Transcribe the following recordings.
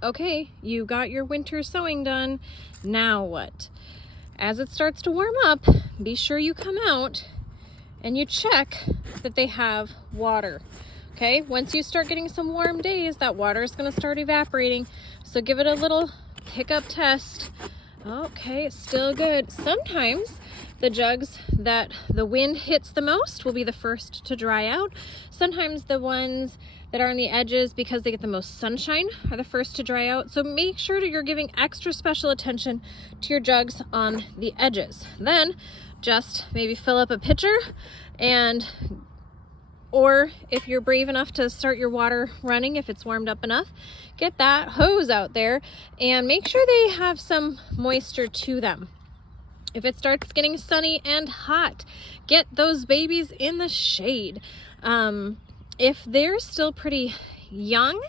Okay, you got your winter sowing done. Now what? As it starts to warm up, be sure you come out and you check that they have water. Okay, once you start getting some warm days, that water is going to start evaporating. So give it a little pickup test. Okay, still good. Sometimes the jugs that the wind hits the most will be the first to dry out. Sometimes the ones that are on the edges, because they get the most sunshine, are the first to dry out. So make sure that you're giving extra special attention to your jugs on the edges. Then just maybe fill up a pitcher, or if you're brave enough to start your water running, if it's warmed up enough, get that hose out there and make sure they have some moisture to them. If it starts getting sunny and hot, get those babies in the shade. If they're still pretty young,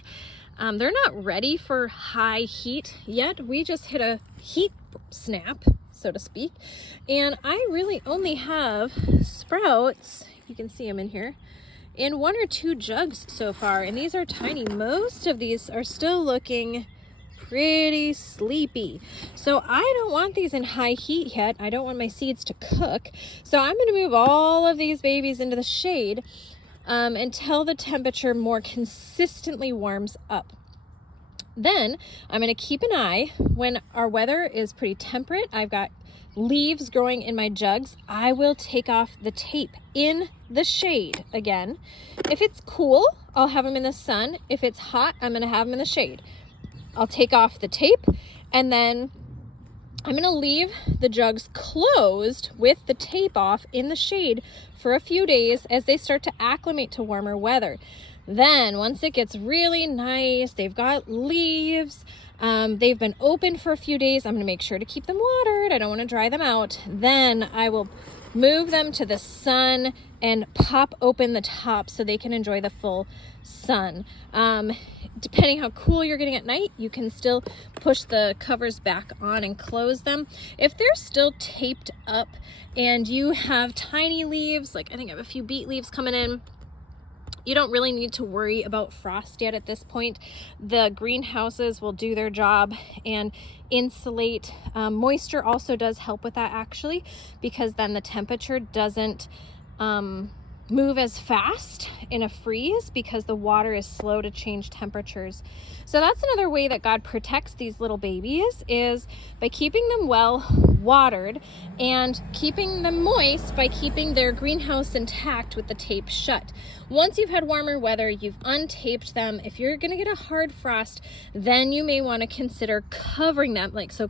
they're not ready for high heat yet. We just hit a heat snap, so to speak, and I really only have sprouts, you can see them in here, in 1 or 2 jugs so far, and these are tiny. Most of these are still looking pretty sleepy. So I don't want these in high heat yet. I don't want my seeds to cook. So I'm going to move all of these babies into the shade until the temperature more consistently warms up. Then I'm going to keep an eye when our weather is pretty temperate. I've got leaves growing in my jugs. I will take off the tape in the shade again. If it's cool, I'll have them in the sun. If it's hot, I'm going to have them in the shade. I'll take off the tape, and then I'm going to leave the jugs closed with the tape off in the shade for a few days as they start to acclimate to warmer weather. Then once it gets really nice, they've got leaves, they've been open for a few days, I'm going to make sure to keep them watered. I don't want to dry them out. Then I will move them to the sun and pop open the top so they can enjoy the full sun. Depending how cool you're getting at night, you can still push the covers back on and close them. If they're still taped up and you have tiny leaves, like I think I have a few beet leaves coming in, you don't really need to worry about frost yet at this point. The greenhouses will do their job and insulate. Moisture also does help with that, actually, because then the temperature doesn't move as fast in a freeze because the water is slow to change temperatures. So that's another way that God protects these little babies, is by keeping them well watered and keeping them moist by keeping their greenhouse intact with the tape shut. Once you've had warmer weather, you've untaped them. If you're going to get a hard frost, then you may want to consider covering them, like so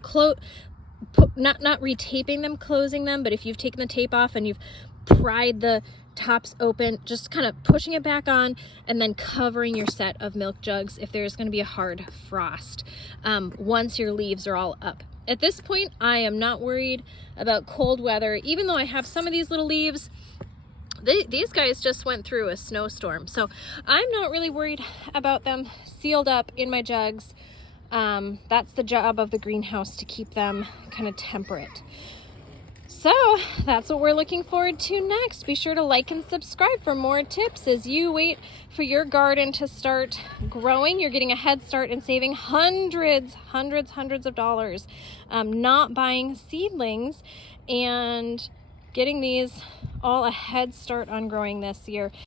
not retaping them, closing them, but if you've taken the tape off and you've pried the tops open, just kind of pushing it back on and then covering your set of milk jugs if there's going to be a hard frost once your leaves are all up. At this point, I am not worried about cold weather, even though I have some of these little leaves. These guys just went through a snowstorm, so I'm not really worried about them sealed up in my jugs. That's the job of the greenhouse, to keep them kind of temperate. So that's what we're looking forward to next. Be sure to like and subscribe for more tips as you wait for your garden to start growing. You're getting a head start and saving hundreds of dollars, not buying seedlings, and getting these all a head start on growing this year.